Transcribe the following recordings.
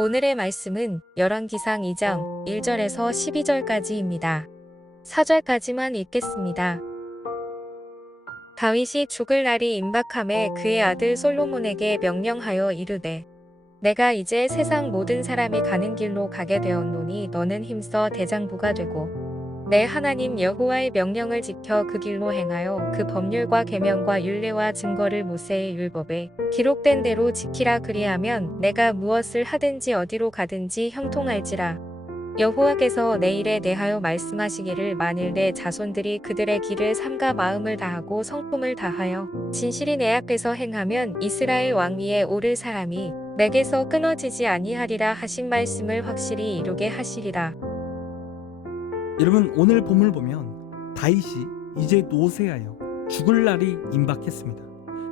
오늘의 말씀은 열왕기상 2장 1절에서 12절까지입니다. 4절까지만 읽겠습니다. 다윗이 죽을 날이 임박함에 그의 아들 솔로몬에게 명령하여 이르되 내가 이제 세상 모든 사람이 가는 길로 가게 되었노니 너는 힘써 대장부가 되고 내 하나님 여호와의 명령을 지켜 그 길로 행하여 그 법률과 계명과 율례와 증거를 모세의 율법에 기록된 대로 지키라. 그리하면 내가 무엇을 하든지 어디로 가든지 형통할지라. 여호와께서 내 일에 대하여 말씀하시기를 만일 내 자손들이 그들의 길을 삼가 마음을 다하고 성품을 다하여 진실이 내 앞에서 행하면 이스라엘 왕 위에 오를 사람이 내게서 끊어지지 아니하리라 하신 말씀을 확실히 이루게 하시리라. 여러분, 오늘 본문을 보면 다윗이 이제 노쇠하여 죽을 날이 임박했습니다.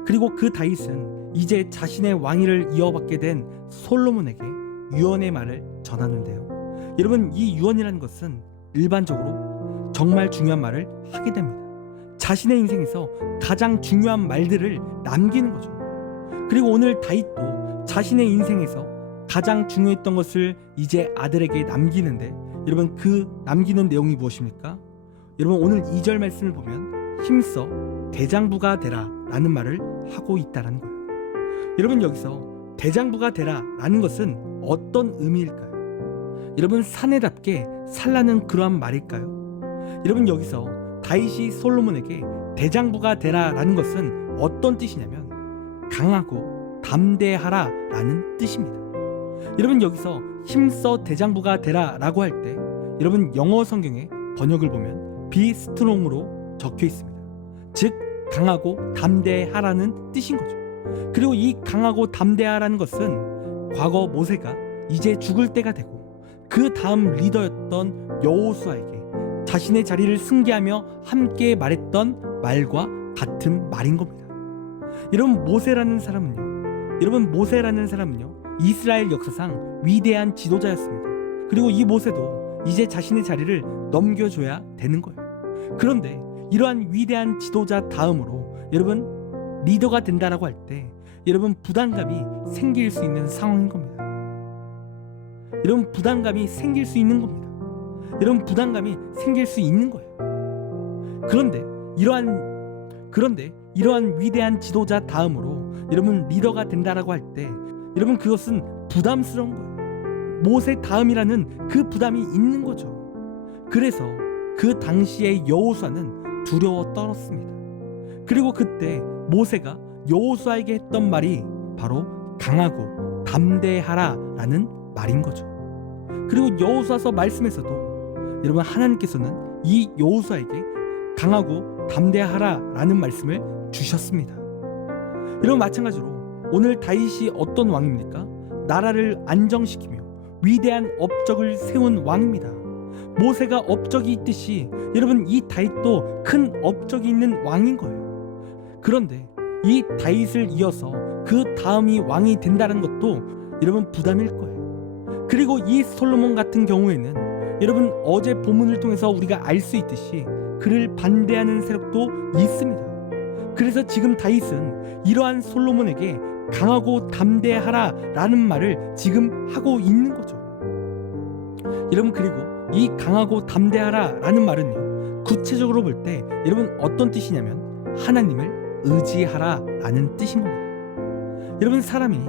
그리고 그 다윗은 이제 자신의 왕위를 이어받게 된 솔로몬에게 유언의 말을 전하는데요. 여러분, 이 유언이라는 것은 일반적으로 정말 중요한 말을 하게 됩니다. 자신의 인생에서 가장 중요한 말들을 남기는 거죠. 그리고 오늘 다윗도 자신의 인생에서 가장 중요했던 것을 이제 아들에게 남기는데, 여러분, 그 남기는 내용이 무엇입니까? 여러분, 오늘 2절 말씀을 보면 힘써 대장부가 되라 라는 말을 하고 있다는 거예요. 여러분, 여기서 대장부가 되라 라는 것은 어떤 의미일까요? 여러분, 사내답게 살라는 그러한 말일까요? 여러분, 여기서 다윗이 솔로몬에게 대장부가 되라 라는 것은 어떤 뜻이냐면 강하고 담대하라 라는 뜻입니다. 여러분, 여기서 힘써 대장부가 되라 라고 할 때 여러분, 영어 성경의 번역을 보면 be strong으로 적혀 있습니다. 즉 강하고 담대하라는 뜻인 거죠. 그리고 이 강하고 담대하라는 것은 과거 모세가 이제 죽을 때가 되고 그 다음 리더였던 여호수아에게 자신의 자리를 승계하며 함께 말했던 말과 같은 말인 겁니다. 여러분, 모세라는 사람은요 이스라엘 역사상 위대한 지도자였습니다. 그리고 이 모세도 이제 자신의 자리를 넘겨줘야 되는 거예요. 그런데 이러한 위대한 지도자 다음으로 여러분, 리더가 된다라고 할 때 여러분, 부담감이 생길 수 있는 상황인 겁니다. 여러분, 부담감이 생길 수 있는 겁니다. 여러분, 부담감이 생길 수 있는 거예요. 그런데 이러한 위대한 지도자 다음으로 여러분, 리더가 된다라고 할 때 여러분, 그것은 부담스러운 거예요. 모세 다음이라는 그 부담이 있는 거죠. 그래서 그 당시에 여호수아는 두려워 떨었습니다. 그리고 그때 모세가 여호수아에게 했던 말이 바로 강하고 담대하라 라는 말인 거죠. 그리고 여호수아서 말씀에서도 여러분, 하나님께서는 이 여호수아에게 강하고 담대하라 라는 말씀을 주셨습니다. 여러분, 마찬가지로 오늘 다윗이 어떤 왕입니까? 나라를 안정시키며 위대한 업적을 세운 왕입니다. 모세가 업적이 있듯이 여러분, 이 다윗도 큰 업적이 있는 왕인 거예요. 그런데 이 다윗을 이어서 그 다음이 왕이 된다는 것도 여러분, 부담일 거예요. 그리고 이 솔로몬 같은 경우에는 여러분, 어제 본문을 통해서 우리가 알 수 있듯이 그를 반대하는 세력도 있습니다. 그래서 지금 다윗은 이러한 솔로몬에게 강하고 담대하라 라는 말을 지금 하고 있는 거죠. 여러분, 그리고 이 강하고 담대하라 라는 말은요, 구체적으로 볼 때 여러분, 어떤 뜻이냐면 하나님을 의지하라 라는 뜻인 겁니다. 여러분, 사람이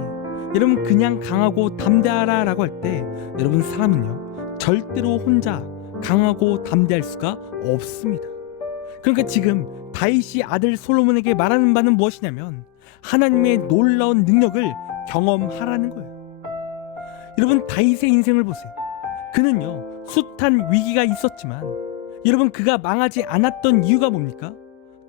그냥 강하고 담대하라 라고 할 때 여러분, 사람은요 절대로 혼자 강하고 담대할 수가 없습니다. 그러니까 지금 다윗이 아들 솔로몬에게 말하는 바는 무엇이냐면 하나님의 놀라운 능력을 경험하라는 거예요. 여러분, 다윗의 인생을 보세요. 그는요 숱한 위기가 있었지만 여러분, 그가 망하지 않았던 이유가 뭡니까?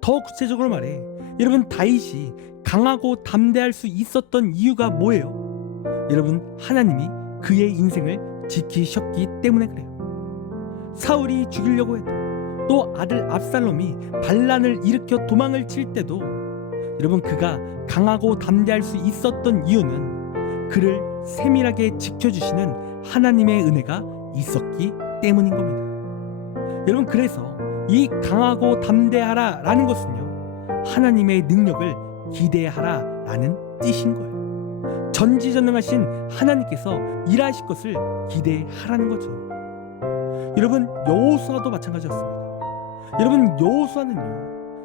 더 구체적으로 말해 여러분, 다윗이 강하고 담대할 수 있었던 이유가 뭐예요? 여러분, 하나님이 그의 인생을 지키셨기 때문에 그래요. 사울이 죽이려고 해도, 또 아들 압살롬이 반란을 일으켜 도망을 칠 때도 여러분, 그가 강하고 담대할 수 있었던 이유는 그를 세밀하게 지켜주시는 하나님의 은혜가 있었기 때문인 겁니다. 여러분, 그래서 이 강하고 담대하라 라는 것은요 하나님의 능력을 기대하라 라는 뜻인 거예요. 전지전능하신 하나님께서 일하실 것을 기대하라는 거죠. 여러분, 여호수아도 마찬가지였습니다. 여러분, 여호수아는요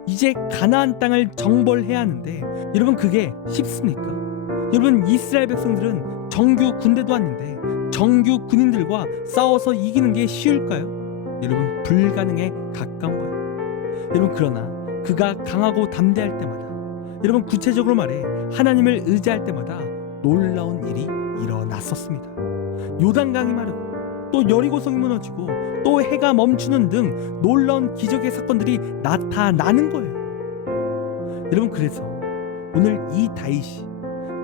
이제 가나안 땅을 정벌해야 하는데 여러분 그게 쉽습니까? 여러분, 이스라엘 백성들은 정규 군대도 아닌데 정규 군인들과 싸워서 이기는 게 쉬울까요? 여러분, 불가능에 가까운 거예요. 여러분, 그러나 그가 강하고 담대할 때마다, 여러분 구체적으로 말해 하나님을 의지할 때마다 놀라운 일이 일어났었습니다. 요단강이 마르고 또 여리고성이 무너지고 또 해가 멈추는 등 놀라운 기적의 사건들이 나타나는 거예요. 여러분, 그래서 오늘 이 다윗이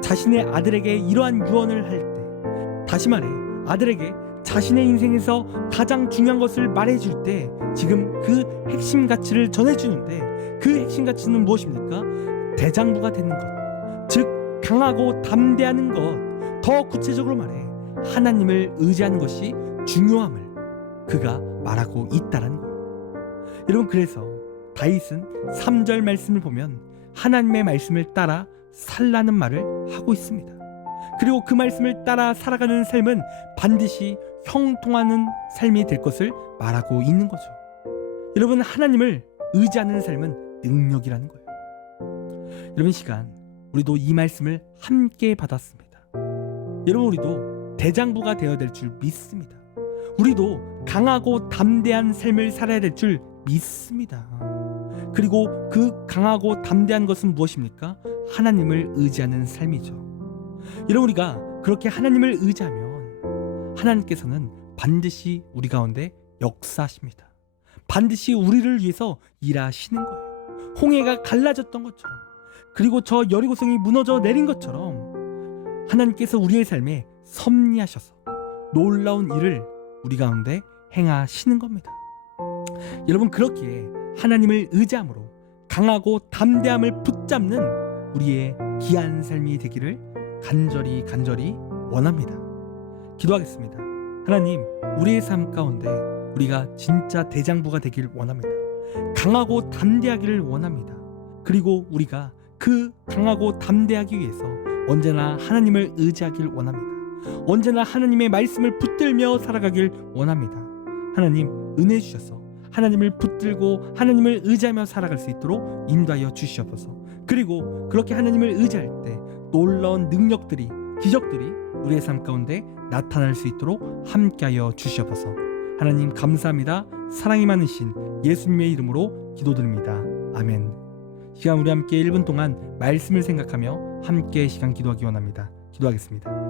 자신의 아들에게 이러한 유언을 할 때, 다시 말해 아들에게 자신의 인생에서 가장 중요한 것을 말해줄 때 지금 그 핵심 가치를 전해주는데, 그 핵심 가치는 무엇입니까? 대장부가 되는 것, 즉 강하고 담대하는 것, 더 구체적으로 말해 하나님을 의지하는 것이 중요함을 그가 말하고 있다라는 거예요. 여러분, 그래서 다윗은 3절 말씀을 보면 하나님의 말씀을 따라 살라는 말을 하고 있습니다. 그리고 그 말씀을 따라 살아가는 삶은 반드시 형통하는 삶이 될 것을 말하고 있는 거죠. 여러분, 하나님을 의지하는 삶은 능력이라는 거예요. 여러분, 시간 우리도 이 말씀을 함께 받았습니다. 여러분, 우리도 대장부가 되어야 될 줄 믿습니다. 우리도 강하고 담대한 삶을 살아야 될 줄 믿습니다. 그리고 그 강하고 담대한 것은 무엇입니까? 하나님을 의지하는 삶이죠. 여러분, 우리가 그렇게 하나님을 의지하면 하나님께서는 반드시 우리 가운데 역사하십니다. 반드시 우리를 위해서 일하시는 거예요. 홍해가 갈라졌던 것처럼, 그리고 저 여리고성이 무너져 내린 것처럼 하나님께서 우리의 삶에 섭리하셔서 놀라운 일을 우리 가운데 행하시는 겁니다. 여러분, 그렇기에 하나님을 의지함으로 강하고 담대함을 붙잡는 우리의 귀한 삶이 되기를 간절히 원합니다. 기도하겠습니다. 하나님, 우리의 삶 가운데 우리가 진짜 대장부가 되길 원합니다. 강하고 담대하기를 원합니다. 그리고 우리가 그 강하고 담대하기 위해서 언제나 하나님을 의지하길 원합니다. 언제나 하나님의 말씀을 붙들며 살아가길 원합니다. 하나님, 은혜 주셔서 하나님을 붙들고 하나님을 의지하며 살아갈 수 있도록 인도하여 주시옵소서. 그리고 그렇게 하나님을 의지할 때 놀라운 능력들이, 기적들이 우리의 삶 가운데 나타날 수 있도록 함께하여 주시옵소서. 하나님, 감사합니다. 사랑이 많으신 예수님의 이름으로 기도드립니다. 아멘. 시간 우리 함께 1분 동안 말씀을 생각하며 함께 시간 기도하기 원합니다. 기도하겠습니다.